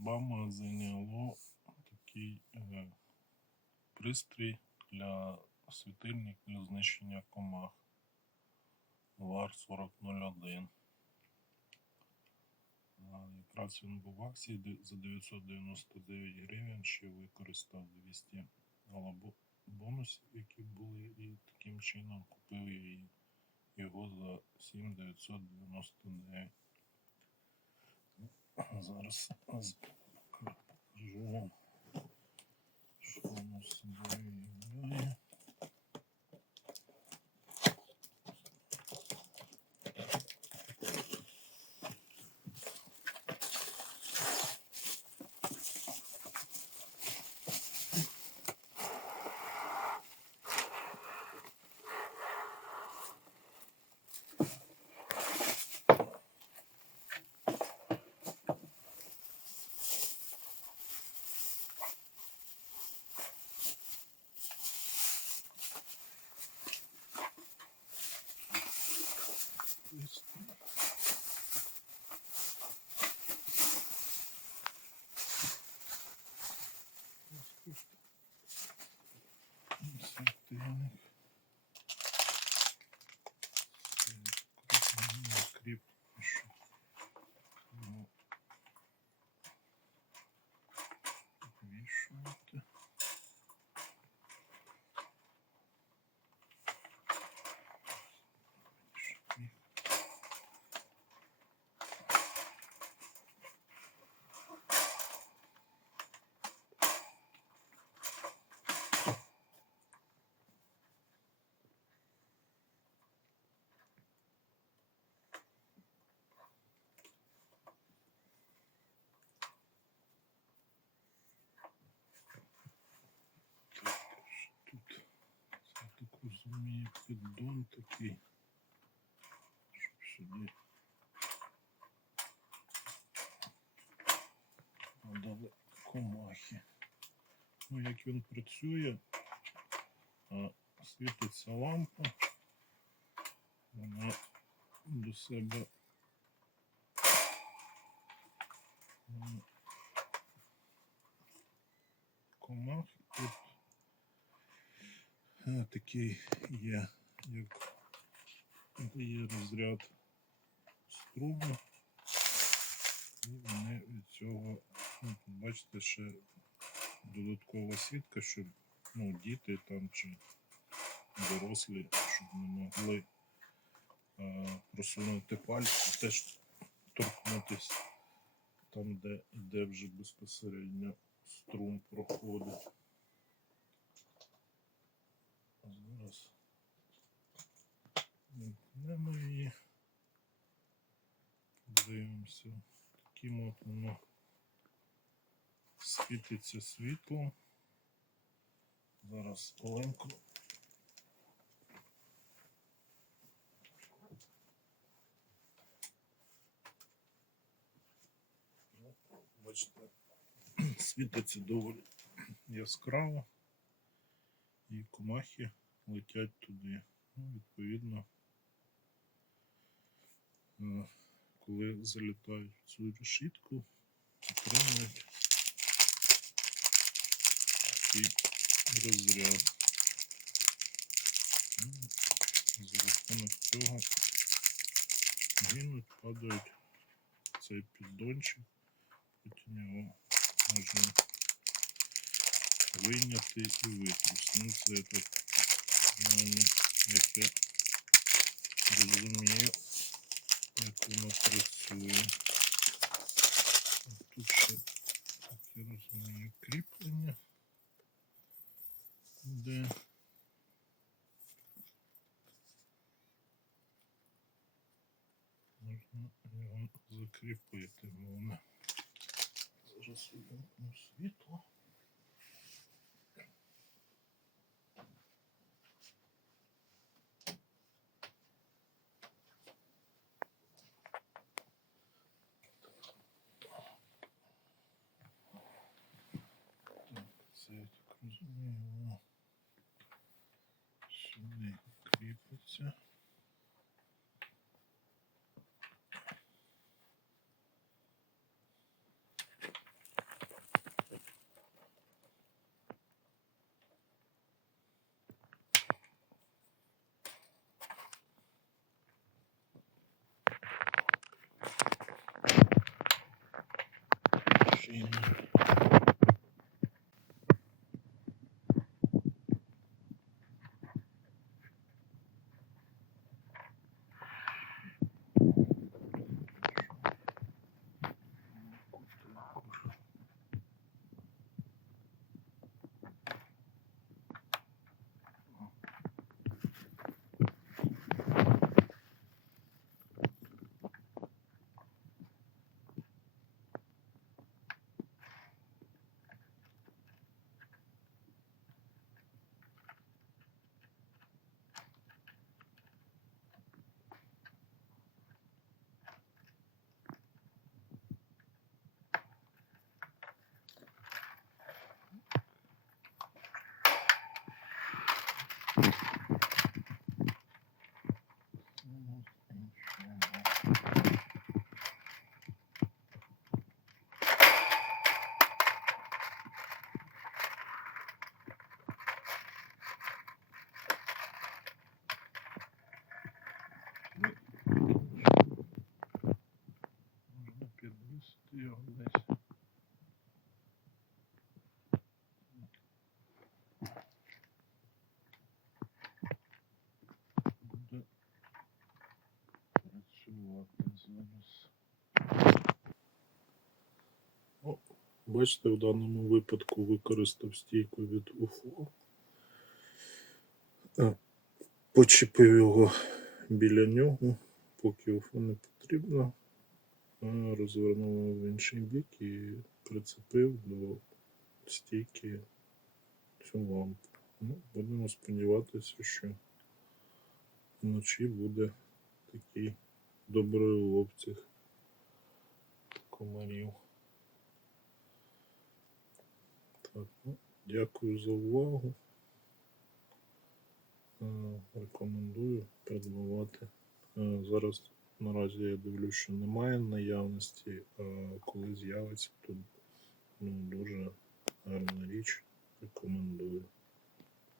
магазині Алло такий е, пристрій для світильник для знищення комах. VAR 4001. А, Якраз він був в акції за 999 гривень, ще використав 200 алабо- бонусів, які були, і таким чином купив його за 7999. Зараз покажу що воно собою являє. Пристрій. Світильник. Кріп- Кріп. що його Вішувати. Щоб Так, що тут, я так розумію, піддон такий, щоб сюди надали комахи. Ну, як він працює, світиться лампа, вона до себе комах такий є, як є розряд струму. І вони від цього, ну, бачите, ще додаткова сітка, щоб ну, діти там чи дорослі, щоб не могли е, просунути пальці, теж торкнутися там, де йде вже безпосередньо струм проходить. А зараз вимкнемо її. Дивимося. Таким от воно світиться світлом. Зараз Оленко. Ну, Бачите, світиться доволі яскраво, і комахи летять туди. Ну, відповідно, коли залітають в цю решітку, отримують такий розряд. Ну, За рахунок цього гинуть, падають в цей піддончик, потім його можна вийняти і витрусити. Ну, це так, в як я розумію, як воно працює. Тут ще, як я розумію, кріплення, де можна його закріпити. Головне. Зараз вимкну світло. О, бачите, в даному випадку використав стійку від. А, Почепив його біля нього, поки UFO не потрібно. Розвернув в інший бік і прицепив до стійки цю лампу. Ну, будемо сподіватися, що вночі буде такий добрий улов цих комарів. Так, ну, дякую за увагу. Е, Рекомендую придбавати. Е, Зараз наразі я дивлюсь, що немає наявності, а коли з'явиться, то ну, дуже гарна річ. Рекомендую.